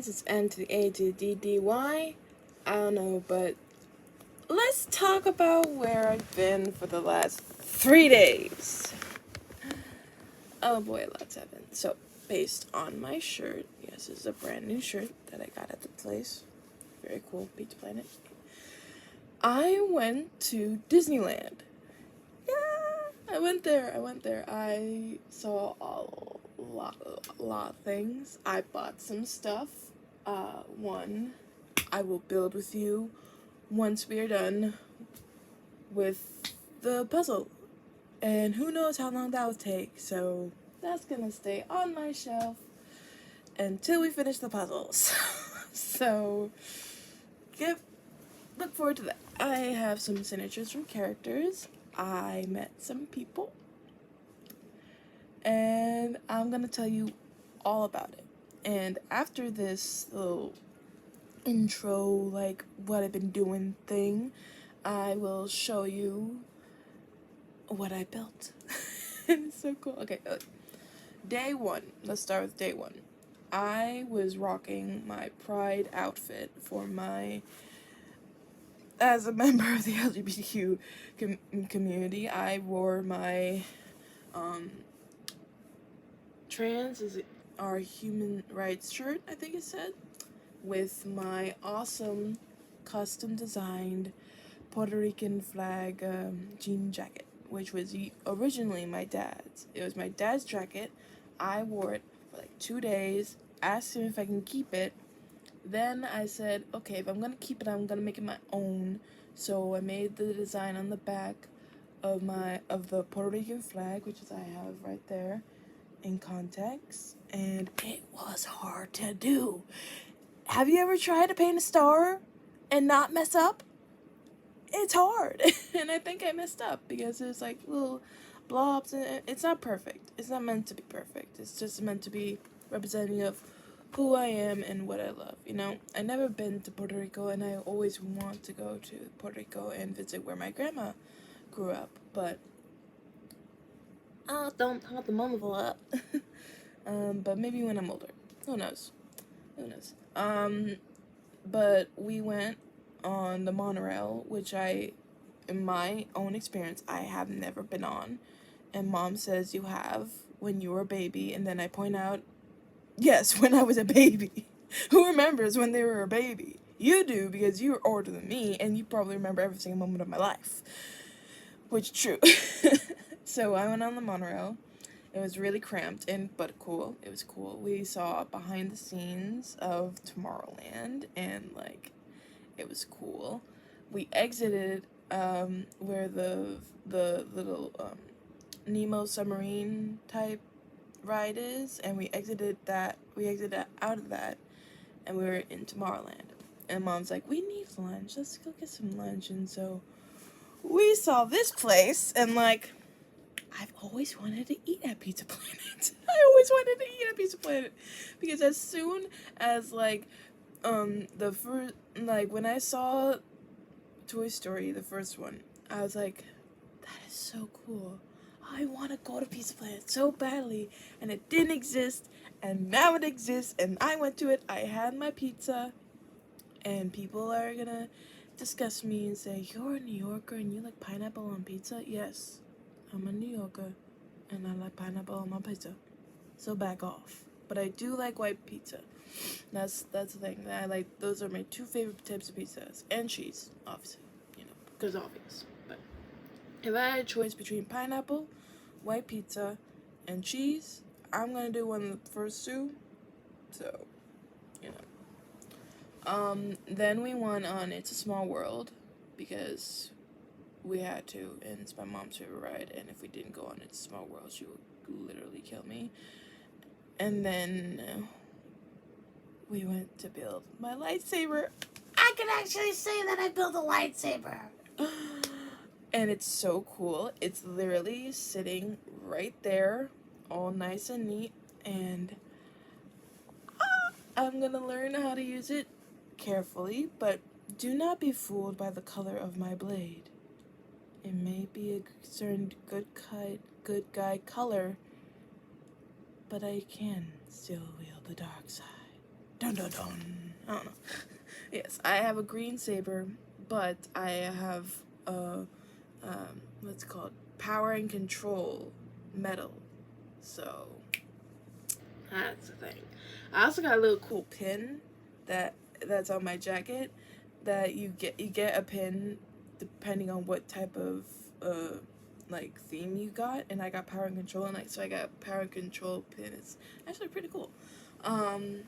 guys, it's M to the A to the D.Y. I don't know, but let's talk about where I've been for the last 3 days. Oh boy, lots happened. So, based on my shirt, yes, this is a brand new shirt that I got at the place. Very cool, Pizza Planet. I went to Disneyland. Yeah, I went there. I saw a lot of things. I bought some stuff. One, I will build with you once we are done with the puzzle. And who knows how long that will take, so that's gonna stay on my shelf until we finish the puzzles. So, look forward to that. I have some signatures from characters. I met some people. And I'm gonna tell you all about it. And after this little intro, like what I've been doing thing, I will show you what I built. It's so cool. Okay, day one. Let's start with day one. I was rocking my pride outfit for as a member of the LGBTQ community. I wore my trans is our human rights shirt, I think it said, with my awesome custom designed Puerto Rican flag jean jacket, which was originally my dad's. It was my dad's jacket. I wore it for like 2 days, asked him if I can keep it. Then I said, okay, if I'm gonna keep it, I'm gonna make it my own. So I made the design on the back of the Puerto Rican flag, which is I have right there in context, and it was hard to do. Have you ever tried to paint a star and not mess up? It's hard. And I think I messed up because there's like little blobs and it's not perfect. It's not meant to be perfect. It's just meant to be representative of who I am and what I love, you know? I've never been to Puerto Rico and I always want to go to Puerto Rico and visit where my grandma grew up, but I don't have the moment for that. But maybe when I'm older. Who knows? But we went on the monorail, which in my own experience, I have never been on. And Mom says you have when you were a baby. And then I point out, yes, when I was a baby. Who remembers when they were a baby? You do, because you were older than me, and you probably remember every single moment of my life. Which is true. So I went on the monorail. It was really cramped but cool. It was cool. We saw behind the scenes of Tomorrowland and like it was cool. We exited where the little Nemo submarine type ride is, and we exited out of that and we were in Tomorrowland. And Mom's like, "We need lunch. Let's go get some lunch." And so we saw this place and like I've always wanted to eat at Pizza Planet. Because as soon as like the first when I saw Toy Story, the first one, I was like, that is so cool. I want to go to Pizza Planet so badly, and it didn't exist, and now it exists, and I went to it. I had my pizza, and people are gonna discuss me and say, "You're a New Yorker and you like pineapple on pizza?" Yes. I'm a New Yorker, and I like pineapple on my pizza, so back off. But I do like white pizza. That's the thing. I like. Those are my two favorite types of pizzas, and cheese, obviously, because obvious. But if I had a choice between pineapple, white pizza, and cheese, I'm gonna do one of the first two. So, then we went on It's a Small World, because we had to, and it's my mom's favorite ride, and if we didn't go on It's a Small World, she would literally kill me. And then we went to build my lightsaber. I can actually say that I built a lightsaber. And it's so cool. It's literally sitting right there, all nice and neat, and I'm gonna learn how to use it carefully, but do not be fooled by the color of my blade. It may be a certain good guy color, but I can still wield the dark side. Dun dun dun. I don't know. Yes, I have a green saber, but I have what's it called, power and control metal. So that's the thing. I also got a little cool pin that's on my jacket. That you get a pin depending on what type of like theme you got, and I got power and control, and so I got power and control pin. It's actually pretty cool. And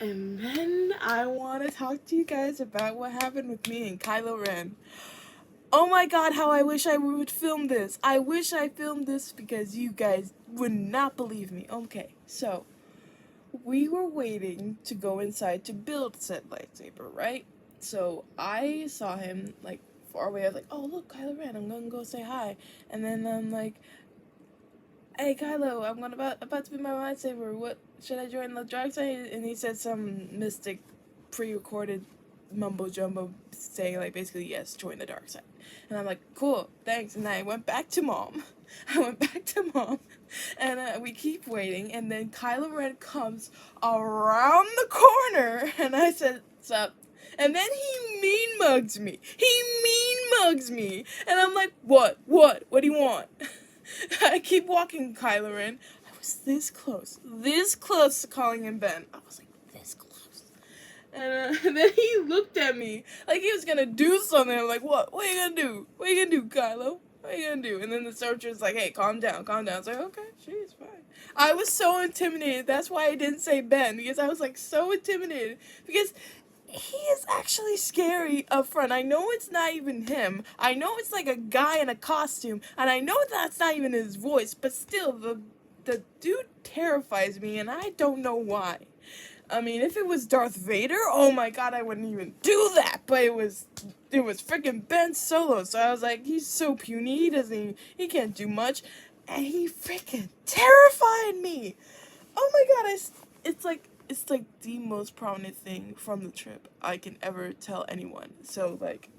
then I want to talk to you guys about what happened with me and Kylo Ren. Oh my god, how I wish I would film this. I wish I filmed this because you guys would not believe me. Okay, so we were waiting to go inside to build said lightsaber, right? So I saw him like far away. I was like, oh look, Kylo Ren, I'm gonna go say hi. And then I'm like, hey Kylo, I'm about to be my lightsaber. What should I join the dark side? And he said some mystic pre-recorded mumbo jumbo saying like basically yes, join the dark side. And I'm like, cool, thanks. And I went back to mom. And we keep waiting, and then Kylo Ren comes around the corner, and I said, sup? And then he mean mugs me. And I'm like, what do you want? I keep walking Kylo Ren. I was this close to calling him Ben. I was like this close. And then he looked at me like he was gonna do something. I'm like, what? What are you gonna do? What are you gonna do, Kylo? What are you gonna do? And then the searcher's like, hey, calm down. I was like, okay, she's fine. I was so intimidated. That's why I didn't say Ben, because I was like so intimidated. Because he is actually scary up front. I know it's not even him. I know it's like a guy in a costume, and I know that's not even his voice, but still, the dude terrifies me, and I don't know why. I mean, if it was Darth Vader, oh my god, I wouldn't even do that. But it was freaking Ben Solo, so I was like, he's so puny, he can't do much, and he freaking terrified me. Oh my god, it's like the most prominent thing from the trip I can ever tell anyone. So like,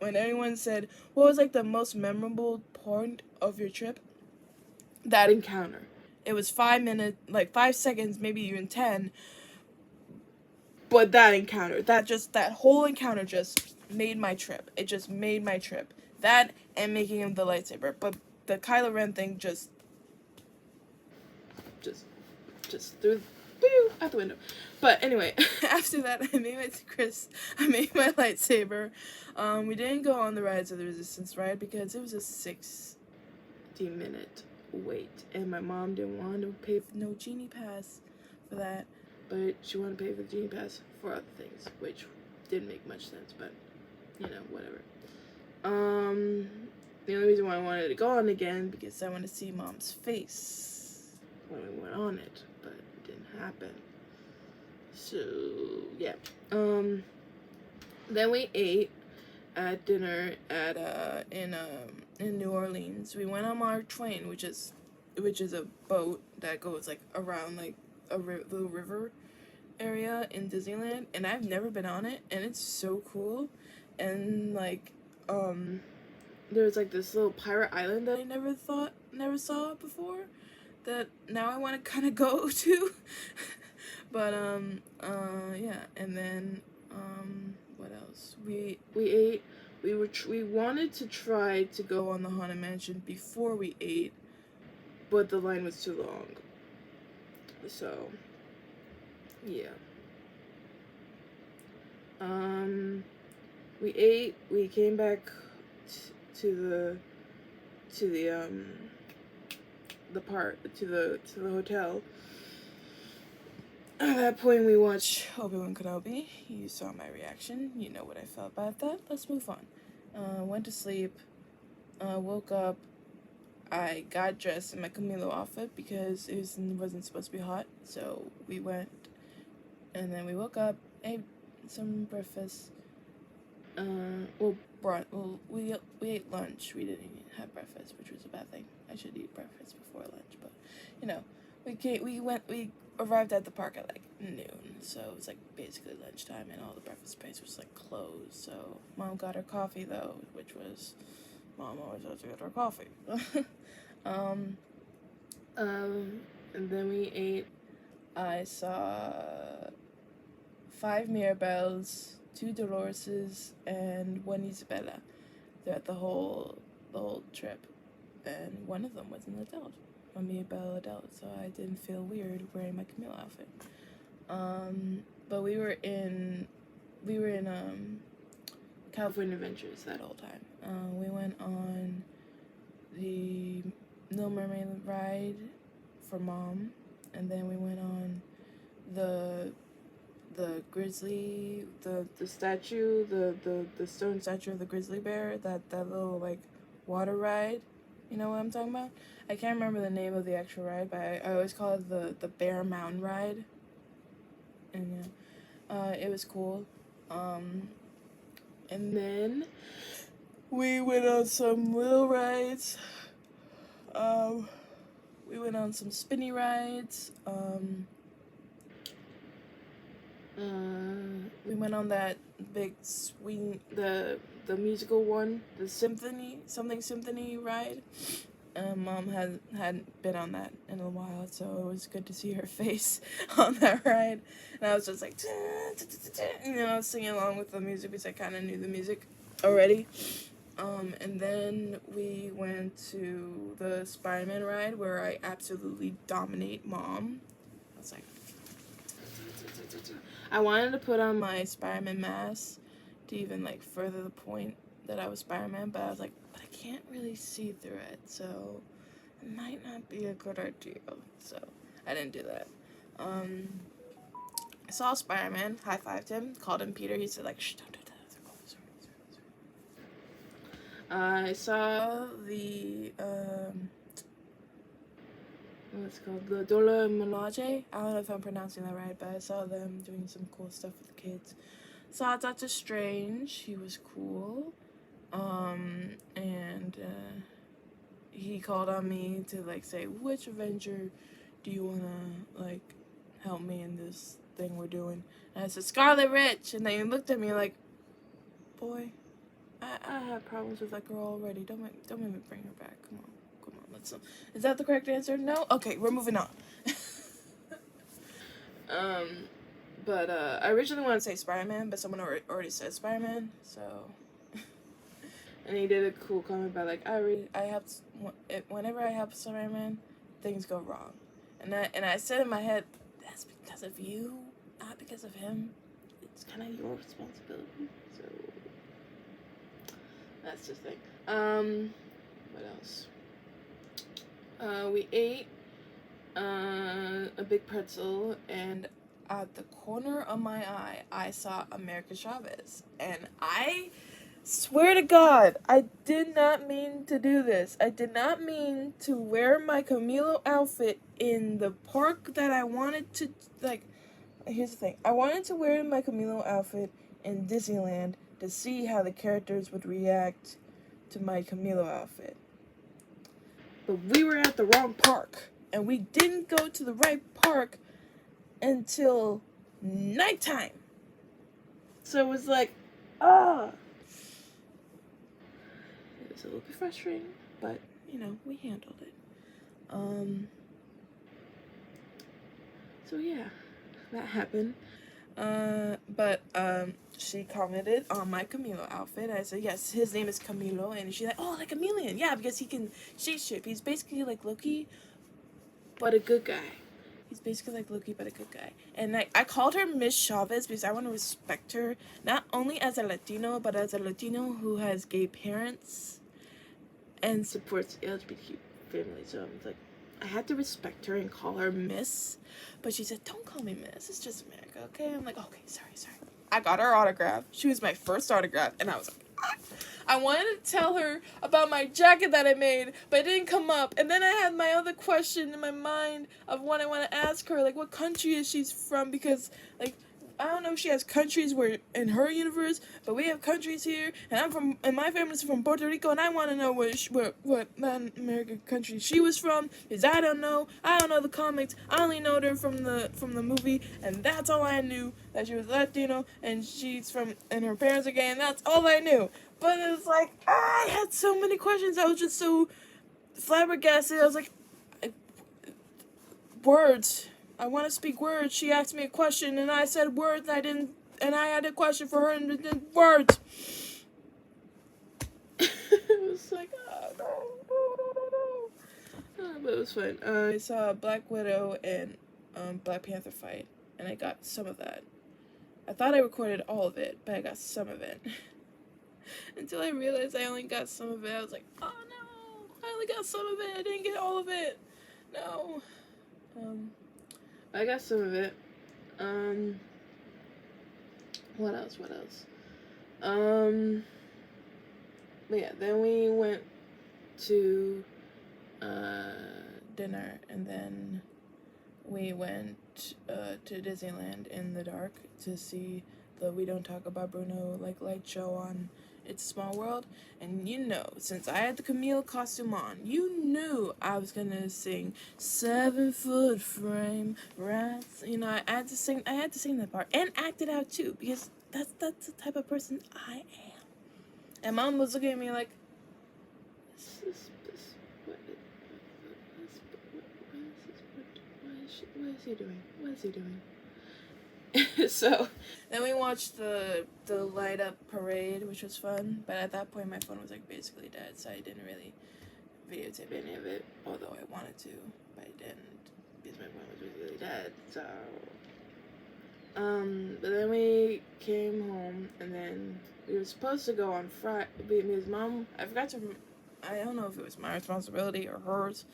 when anyone said, what was like the most memorable part of your trip? That encounter. It was 5 minutes, like 5 seconds, maybe even 10. But that encounter, that whole encounter just made my trip. It just made my trip. That and making him the lightsaber. But the Kylo Ren thing just threw out the window. But anyway, after that, I made my lightsaber. We didn't go on the Rise of the Resistance ride because it was a 60-minute wait, and my mom didn't want to pay for no Genie Pass for that. But she wanted to pay for the Genie Pass for other things, which didn't make much sense, but, whatever. The only reason why I wanted to go on again, because I wanted to see Mom's face when we went on it, but it didn't happen. So, yeah. Then we ate at dinner in New Orleans. We went on Mark Twain, which is a boat that goes, like, around, like, a little river area in Disneyland, and I've never been on it, and it's so cool. And like there's like this little pirate island that I never saw before, that now I want to kind of go to. But yeah. And then what else? We ate. We wanted to try to go on the Haunted Mansion before we ate, but the line was too long. So, yeah. We ate. We came back to the hotel. At that point, we watched Obi-Wan Kenobi. You saw my reaction. You know what I felt about that. Let's move on. Went to sleep. Woke up. I got dressed in my Camilo outfit because it wasn't supposed to be hot. So we went, and then we woke up, ate some breakfast. We ate lunch. We didn't even have breakfast, which was a bad thing. I should eat breakfast before lunch, but we arrived at the park at like noon, so it was like basically lunchtime, and all the breakfast place was like closed. So Mom got her coffee though, which was, Mom always has to get her coffee. And then we ate I saw 5 Mirabelles, 2 Doloreses, and 1 Isabella throughout the whole trip. And one of them was an adult, a Mirabelle adult, so I didn't feel weird wearing my Camille outfit. But we were in California Adventures that whole time. We went on the Little Mermaid ride for Mom, and then we went on the grizzly, the statue, the stone statue of the grizzly bear, that little like water ride. You know what I'm talking about? I can't remember the name of the actual ride, but I always call it the Bear Mountain ride. And yeah, it was cool. And then we went on some little rides. We went on some spinny rides. We went on that big swing, the musical one, the symphony ride. Mom hadn't been on that in a while, so it was good to see her face on that ride. And I was just like, singing along with the music because I kind of knew the music already. And then we went to the Spider-Man ride where I absolutely dominate Mom. I was like, I wanted to put on my Spider-Man mask to even like further the point that I was Spider-Man, but I was like, but I can't really see through it, so it might not be a good idea. So I didn't do that. I saw Spider-Man, high-fived him, called him Peter. He said like, shh, don't do that. I saw the what's it called, the Dole Menage. I don't know if I'm pronouncing that right, but I saw them doing some cool stuff with the kids. Saw Doctor Strange. He was cool. And he called on me to like say, which Avenger do you wanna like help me in this thing we're doing? And I said Scarlet Witch, and then he looked at me like, boy, I have problems with that girl already. Don't make me bring her back. Come on, let's. Is that the correct answer? No. Okay, we're moving on. But I originally wanted to say Spider-Man, but someone already said Spider-Man, so. And he did a cool comment about like, whenever I help Spider-Man, things go wrong, and I said in my head, that's because of you, not because of him. It's kind of your responsibility. So that's the thing. What else? We ate a big pretzel, and at the corner of my eye, I saw America Chavez, and I swear to God, I did not mean to do this. I did not mean to wear my Camilo outfit in the park that I wanted to, like, here's the thing. I wanted to wear my Camilo outfit in Disneyland to see how the characters would react to my Camilo outfit. But we were at the wrong park, and we didn't go to the right park until nighttime. So it was like, It was a little bit frustrating, but, we handled it. So yeah, that happened. But she commented on my Camilo outfit. I said, yes, his name is Camilo, and she's like, oh, like a chameleon. Yeah, because he can shape. He's basically like Loki, but a good guy. He's basically like Loki, but a good guy. And I called her Miss Chavez because I want to respect her, not only as a Latino, but as a Latino who has gay parents and supports LGBTQ families. So I'm like, I had to respect her and call her Miss. But she said, don't call me Miss. It's just America, okay? I'm like, okay, sorry. I got her autograph. She was my first autograph. And I was like, I wanted to tell her about my jacket that I made, but it didn't come up. And then I had my other question in my mind of what I want to ask her, like, what country is she from? Because, like, I don't know if she has countries where in her universe, but we have countries here, and my family's from Puerto Rico, and I want to know what Latin American country she was from, because I don't know the comics. I only know her from the movie, and that's all I knew, that she was Latino, and and her parents are gay, and that's all I knew. But it was like, I had so many questions. I was just so flabbergasted. I was like, words I want to speak words. She asked me a question, and I said words. And I had a question for her, and it didn't words. It was like, oh no. But it was fun. I saw Black Widow and Black Panther fight, and I got some of that. I thought I recorded all of it, but I got some of it. Until I realized I only got some of it, I was like, oh no, I only got some of it. I didn't get all of it. No. I got some of it. What else? But yeah, then we went to dinner, and then we went to Disneyland in the dark to see the We Don't Talk About Bruno light show on It's a Small World. And you know, since I had the Camille costume on, you knew I was gonna sing 7-foot frame rats. You know, I had to sing that part and act it out too, because that's the type of person I am. And Mom was looking at me like, what is he doing? So then we watched the light up parade, which was fun. But at that point, my phone was like basically dead, so I didn't really videotape any of it. Although I wanted to, but I didn't because my phone was really dead. So but then we came home, and then we were supposed to go on Friday. Because Mom, I don't know if it was my responsibility or hers.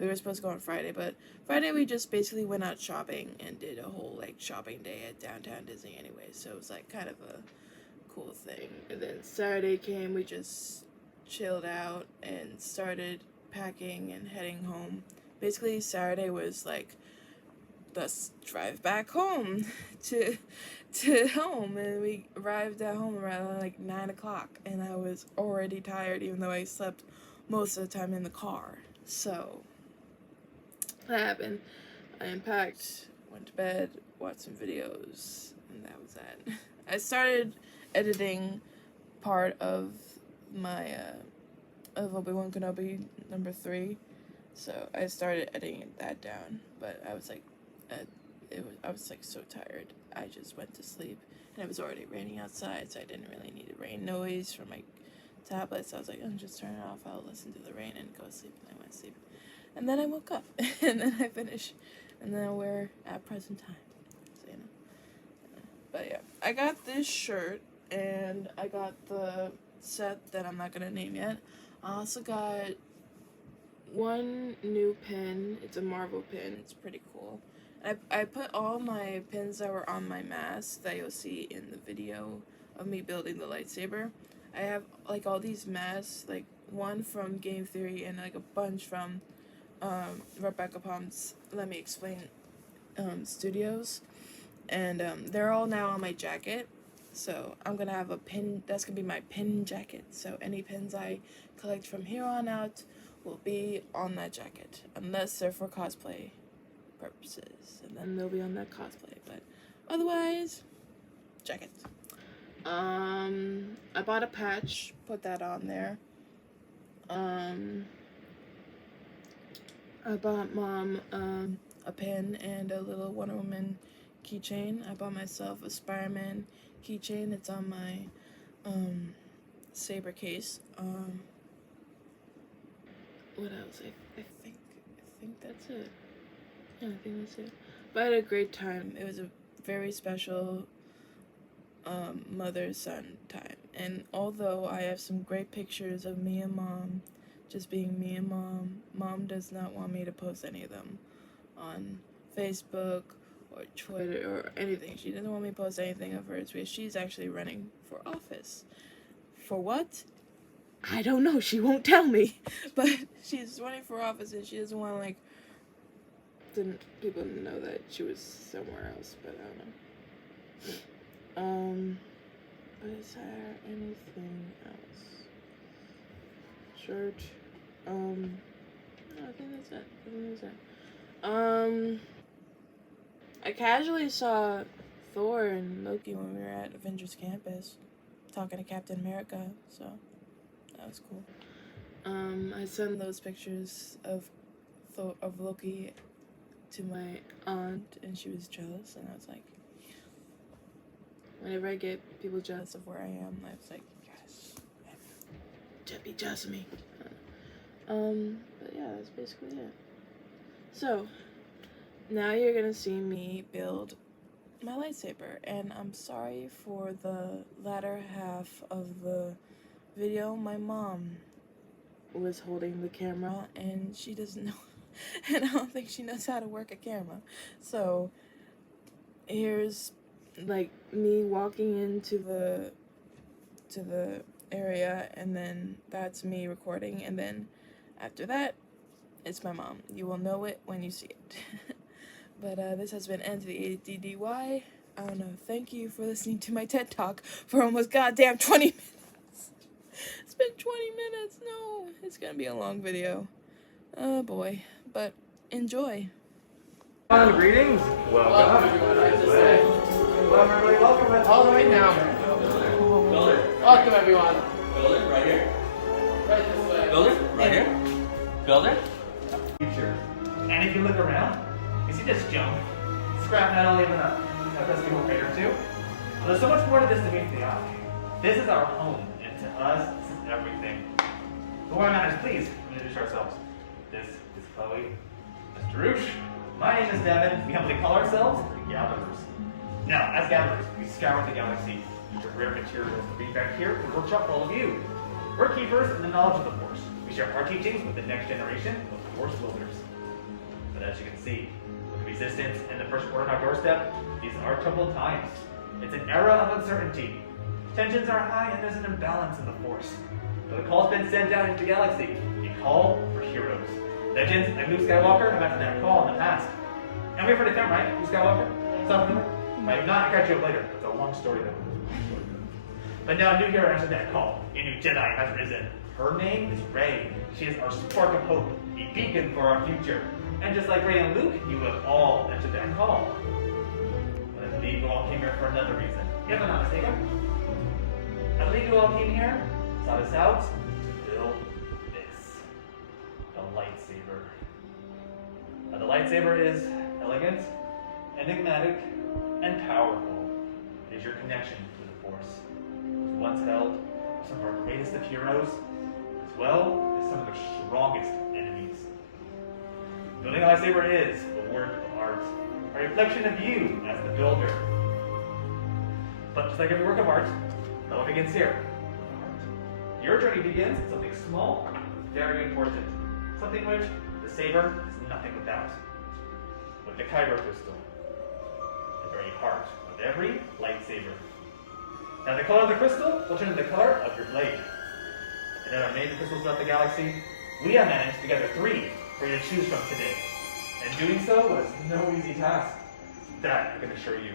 We were supposed to go on Friday, but Friday we just basically went out shopping and did a whole shopping day at downtown Disney anyway. So it was kind of a cool thing. And then Saturday came, we just chilled out and started packing and heading home. Basically Saturday was let's drive back home to home, and we arrived at home around 9 o'clock, and I was already tired even though I slept most of the time in the car. So that happened. I unpacked, went to bed, watched some videos, and that was that. I started editing part of my of Obi-Wan Kenobi number 3, so I started editing that down, but I was I was so tired. I just went to sleep, and it was already raining outside, so I didn't really need a rain noise from my tablet. So I was like, just turn it off. I'll listen to the rain and go to sleep. And I went to sleep, and then I woke up, and then I finished, and then we're at present time. So but yeah, I got this shirt, and I got the set that I'm not gonna name yet. I also got one new pin. It's a Marvel pin. It's pretty cool. I put all my pins that were on my mask that you'll see in the video of me building the lightsaber. I have all these masks, one from Game Theory and a bunch from Rebecca Palm's Let Me Explain Studios, and they're all now on my jacket. So I'm gonna have a pin. That's gonna be my pin jacket. So any pins I collect from here on out will be on that jacket, unless they're for cosplay purposes, and then they'll be on that cosplay. But otherwise, jacket. I bought a patch, put that on there. I bought Mom a pin and a little Wonder Woman keychain. I bought myself a Spider-Man keychain. It's on my saber case. What else? I think that's it. Yeah, I think that's it. But I had a great time. It was a very special mother-son time. And although I have some great pictures of me and Mom, just being me and Mom does not want me to post any of them on Facebook or Twitter or anything. She doesn't want me to post anything of hers because she's actually running for office. For what? I don't know. She won't tell me. But she's running for office, and she doesn't want people to know that she was somewhere else. But I don't know. Is there anything else? Shirt. No, I think that's it. I casually saw Thor and Loki when we were at Avengers Campus, talking to Captain America, so that was cool. I sent those pictures of Loki to my aunt, and she was jealous, and I was like, whenever I get people jealous of where I am, I was like, yes, be jealous of me. But yeah, that's basically it. So, now you're gonna see me build my lightsaber, and I'm sorry for the latter half of the video. My mom was holding the camera, and she doesn't know, and I don't think she knows how to work a camera. So, here's like me walking into the area, and then that's me recording, and then after that, it's my mom. You will know it when you see it. But this has been M.A.D.D.Y. I don't know. Thank you for listening to my TED Talk for almost goddamn 20 minutes. It's been 20 minutes. No, it's gonna be a long video. Oh boy. But enjoy. Greetings. Welcome. Welcome, everybody. Welcome. All the way down. Welcome, everyone. Builder, right here. Right this way. Builder, right here. Builder. Future. And if you look around, you see this junk, scrap metal, even a pesky old crater too. Well, there's so much more to this than meets the eye. This is our home, and to us, this is everything. Before I manage, please introduce ourselves. This is Chloe. Mr. Roosh. My name is Devin. We humbly call ourselves the Gatherers. Now, as gatherers, we scour the galaxy, use rare materials to bring back here and workshop for all of you. We're keepers in the knowledge of the Force. We share our teachings with the next generation of Force builders. But as you can see, with resistance and the First Order on our doorstep, these are troubled times. It's an era of uncertainty. Tensions are high and there's an imbalance in the Force. So the call's been sent out into the galaxy, a call for heroes. Legends like Luke Skywalker have answered that call in the past. And we've heard of him, right? Luke Skywalker? Sound familiar? Might not catch you up later. It's a long story though. But now a new hero answered that call. A new Jedi has risen. Her name is Rey. She is our spark of hope, a beacon for our future. And just like Rey and Luke, you have all answered that call. But I believe you all came here for another reason. If I'm not mistaken. I believe you all came here, sought us out, to build this. The lightsaber. Now, the lightsaber is elegant, enigmatic, and powerful. It is your connection to the Force. It was once held by some of our greatest of heroes, as well as some of the strongest enemies. Building a lightsaber is a work of art, a reflection of you as the builder. But just like every work of art, no one begins here. With the heart. Your journey begins with something small, very important, something which the saber is nothing without. With the Kyber crystal, the very heart of every lightsaber. Now the color of the crystal will turn into the color of your blade. And in our many crystals throughout the galaxy, we have managed to gather 3 for you to choose from today. And doing so was no easy task. That I can assure you.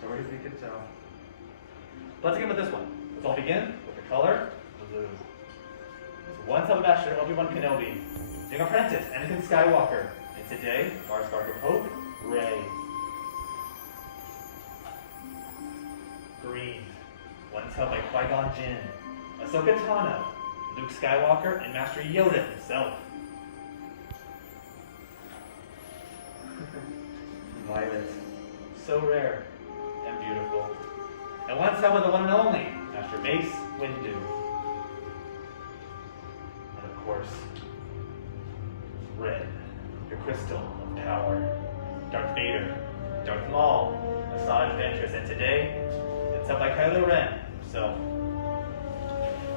Stories we could tell. Let's begin with this one. Let's all begin with the color blue. There's one Master Obi-Wan Kenobi, young apprentice Anakin Skywalker, and today, our spark of hope, Rey. Green, once held by Qui-Gon Jinn, Ahsoka Tano, Luke Skywalker, and Master Yoda himself. Violet, so rare and beautiful. And once held by the one and only Master Mace Windu. And of course, red, the crystal of power. Darth Vader, Darth Maul, Asajj Ventress, and today, it's held by Kylo Ren himself.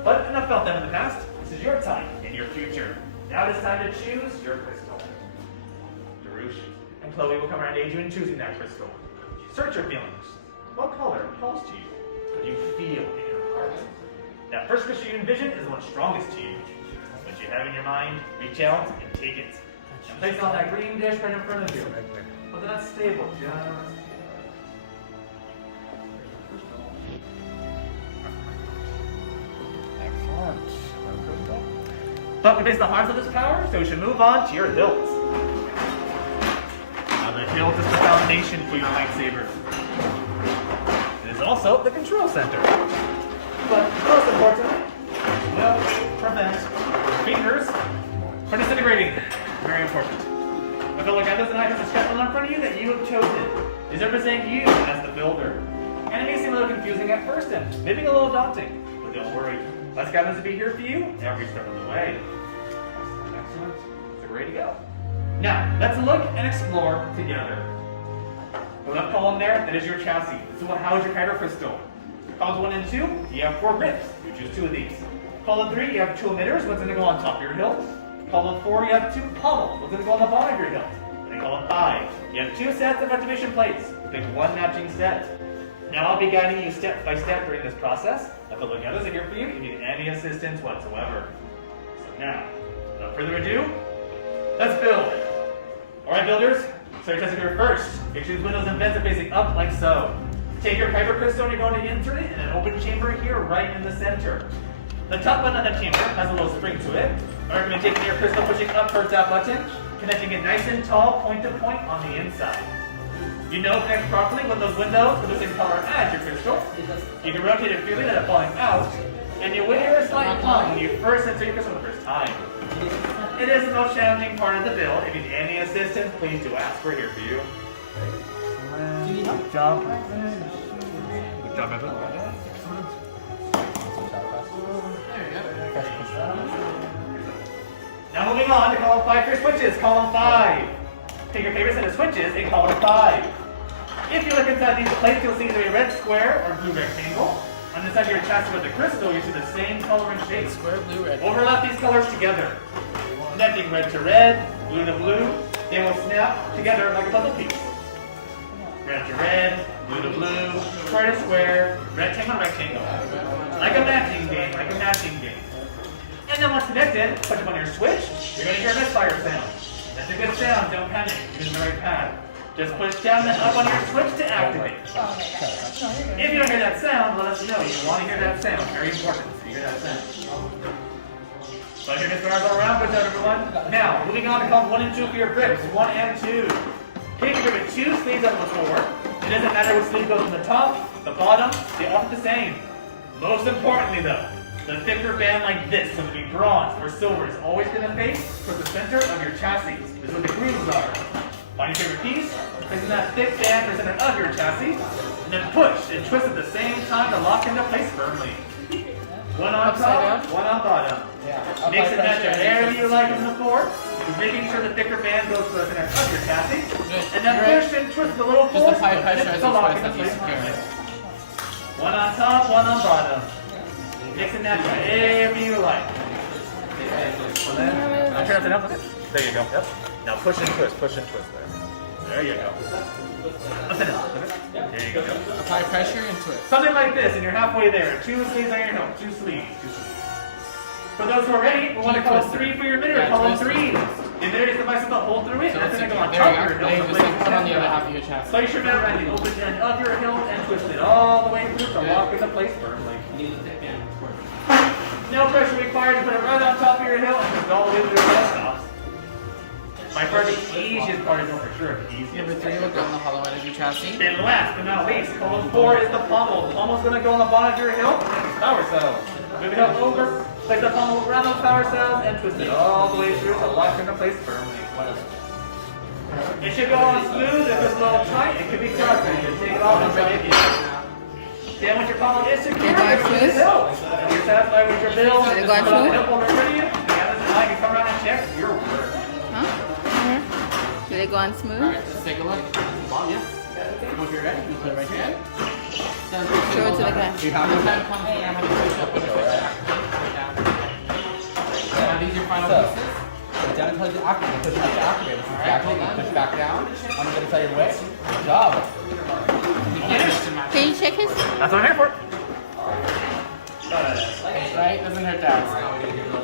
But enough about them in the past. This is your time and your future. Now it is time to choose your crystal. Darush and Chloe will come around to aid you in choosing that crystal. Search your feelings. What color calls to you? What do you feel in your heart? That first crystal you envision is the one strongest to you. What you have in your mind, reach out and take it. And place it on that green dish right in front of you. But they're not stable, just but we face the harms of this power, so we should move on to your hilt. Now the hilt is the foundation for your lightsaber. It is also the control center. But most importantly, will prevent fingers from disintegrating. Very important. With fellow gathers and I have a sketch in front of you that you have chosen. These represent you as the builder. And it may seem a little confusing at first and maybe a little daunting, but don't worry. Let's gather to be here for you every step of the way. Excellent. So we're ready to go. Now, let's look and explore together. The left column there, that is your chassis. This is what houses your kyber crystal. Columns 1 and 2, you have 4 grips. You choose 2 of these. Column 3, you have 2 emitters. What's going to go on top of your hilt? Column 4, you have 2 pommels. What's going to go on the bottom of your hilt? And column 5, you have 2 sets of activation plates. Pick 1 matching set. Now I'll be guiding you step by step during this process. If the look others are here for you if you need any assistance whatsoever. So now, without further ado, let's build. Alright builders, so you're testing here first. Make sure these windows and vents are facing up like so. Take your kyber crystal and you're going to insert it in an open chamber here right in the center. The top button of that chamber has a little spring to it. I recommend taking your crystal, pushing up towards that button, connecting it nice and tall, point to point on the inside. You know it connects properly when those windows are the same color as your crystal. You can rotate it freely without it falling out, and you will hear a slight hum when you first insert your crystal the first time. It is the most challenging part of the build. If you need any assistance, please do ask. We're here for you. Good job. Good job, Evan. Now moving on to column 5 for your switches. Column 5. Take your favorite set of switches in column 5. If you look inside these plates, you'll see either a red square or blue rectangle. On the side of your chassis with the crystal, you see the same color and shape. Square, blue, red. Overlap these colors together. Connecting red to red, blue to blue, they will snap together like a puzzle piece. Red to red, blue to blue, square to square, rectangle to rectangle. Like a matching game, like a matching game. And then once connected, push up on your switch, you're going to hear a misfire sound. That's a good sound, don't panic, you're in the right path. Just push down and up on your switch to activate. If you don't hear that sound, let us know. You want to hear that sound, very important, so you hear that sound. Pleasure misfires all around, good job everyone. Now, moving on to column 1 and 2 for your grips, 1 and 2. Take your grip with 2 sleeves up on the floor. It doesn't matter which sleeve goes on the top, the bottom, they all fit the same. Most importantly though, the thicker band like this, so it'll be bronze or silver, is always going to face towards the center of your chassis. This is what the grooves are. Find your favorite piece, place in that thick band for the center of your chassis, and then push and twist at the same time to lock into place firmly. One on top, one on bottom. Mix and match wherever you like on the floor. Just making sure the thicker band goes to the center of your chassis, and then push and twist the little force to lock into place firmly. One on top, one on bottom. Mix and match wherever you like. Turn it up. There you go. Yep. Now push and twist there. There you go. There you go. Apply pressure and twist. Something like this, and you're halfway there. 2 sleeves on your hilt. 2 sleeves. For those who are ready, we want to call 3 for your emitter. Column 3. The emitter is the device with a hole through it, and that's going to go on top of your hilt. Just put on the other half of your chassis. Place your emitter on the open end of your hilt and twist it all the way through to lock into place firmly. No pressure required to put it right on top of your hilt and twist all the way through your hilt stops. By far the easiest part is for sure the easiest. Number 3 will go on the hollow end of your chassis. And last but not least, column 4 is the pommel. The pommel's going to go on the bottom of your hilt and power cells. Move it up over, place the pommel around those power cells, and twist it all the way through to lock into place firmly. It should go on smooth. If it's a little tight, it could be crossed. You can take it off and try it again. Then once your pommel is secure, you're good to go. If you're satisfied with your build, just put on the hip over for you. The other side, you come around and check your work. Did it go on smooth? Alright, just take a look. Long, yeah. If you're ready, you put it right here. Show it to the guy. You have time to come here and have you push up and push back. Now these are your final pieces. So down until the activator, push back to activator. This is the activator, push back down. On the other side of your way. Good job. Can you check his? That's what I'm here for. Right? Doesn't hurt to ask.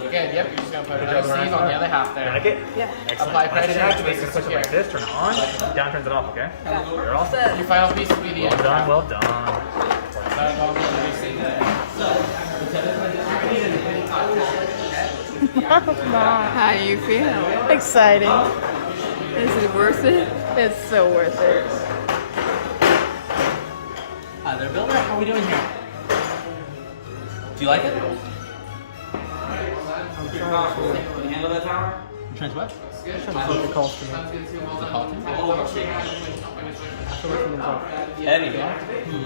Good, yep, you're just going to put another sleeve on the other half there. Like it? Yeah. Apply pressure. Activate, you push it like this, turn it on, down turns it off, okay? You're all set. Your final piece will be the end. Well done. How do you feel? Exciting. Is it worth it? It's so worth it. Hi there, Builder. How are we doing here? Do you like it? Can you handle that tower? I'm train's what? That's good. That's what it calls to me. Sounds good to What's it called to me? Eddie,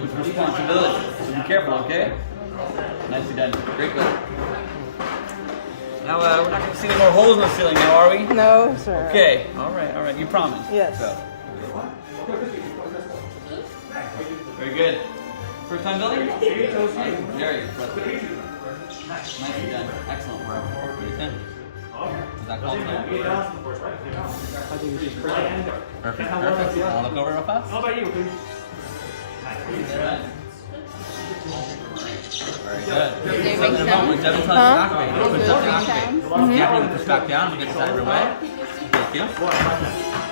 with responsibility. So be careful, okay? Nicely done. Great goal. Now, we're not going to see any more holes in the ceiling now, are we? No, sir. Okay. All right. You promise. Yes. So. Very good. First time building? Very impressive. Nicely done. Excellent work. What do you think? Is that called I think it's just perfect. Perfect. I'll look over real fast. How about you? Very good. Did they Something make about when sound? Devin touches Huh? activate. Did Put those something make activate. sound? Yeah, you push back down and get this out of your way. Thank you.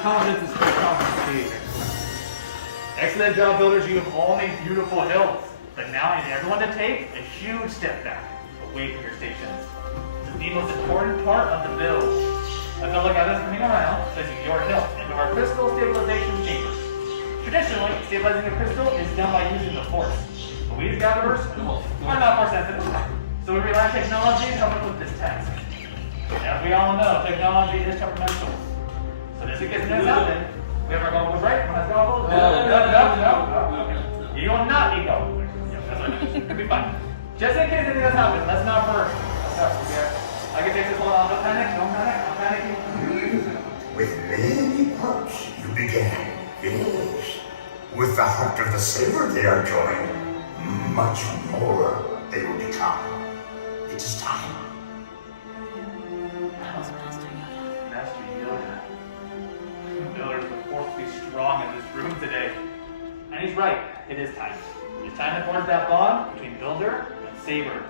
Confidence is confidence. Excellent job, builders. You have all made beautiful hills. But now I need everyone to take a huge step back, away from your stations. This is the most important part of the build. I feel like I was coming around, placing your hill into our crystal stabilization chamber. Traditionally, stabilizing a crystal is done by using the force. But we as gatherers are not force sensitive. So we rely on technology to help us with this task. As we all know, technology is temperamental. So just in case it does happen, we have our goggles right, one has goggles. No. You will not need goggles. Yeah, that's right. It'll be fine. Just in case anything does happen, let's not burn. I can take this one on. Don't panic. I'm panicking. With many parts you began, yes. With the heart of the saber they are joined. Much more they will become. It is time. Master Yoda. Builders will force be strong in this room today. And he's right. It is time. It's time to forge that bond between builder and saber.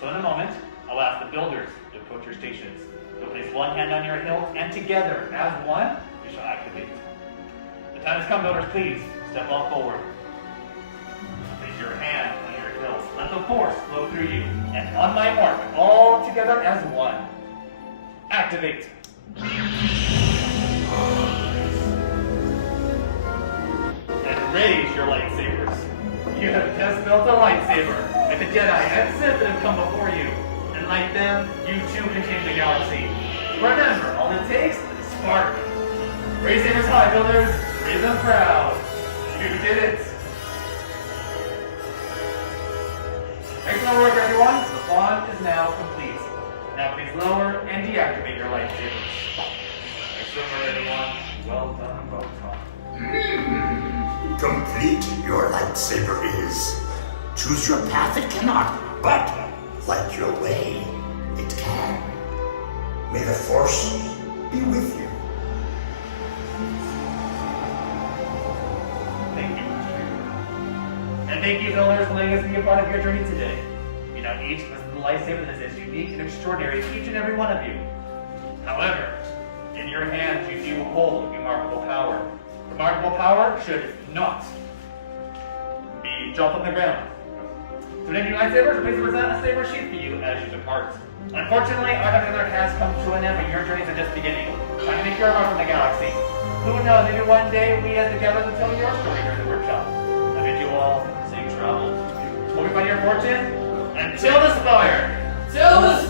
So in a moment, I'll ask the builders to approach your stations. You'll place one hand on your hilt, and together, as one, we shall activate. The time has come, builders. Please step on forward. Place your hand on your hilt. Let the force flow through you. And on my mark, all together as one. Activate. And raise your lightsabers. You have just built a lightsaber, like the Jedi and Sith that have come before you. And like them, you too can change the galaxy. Remember, all it takes is a spark. Raise sabers high, builders. Raise them proud. You did it. Excellent work, everyone. The bond is now complete. Now please lower and deactivate your lightsabers. Excellent work, everyone. Well done, well done. Complete your lightsaber is. Choose your path it cannot, but light your way it can. May the Force be with you. Thank you, Master Yoda. And thank you, builders, for letting us be a part of your journey today. You know, each possesses a lightsaber that is as unique and extraordinary as each and every one of you. However, in your hands you do hold remarkable power. Remarkable power should not be dropped on the ground. So any lightsabers, please present a saber sheath for you as you depart. Unfortunately, our time together has come to an end, but your journeys are just beginning. Time to make your mark on the galaxy. Who knows, maybe one day we as the gatherers will tell your story during the workshop. I bid you all safe travel. Hope you find your fortune. Until the spire! Till the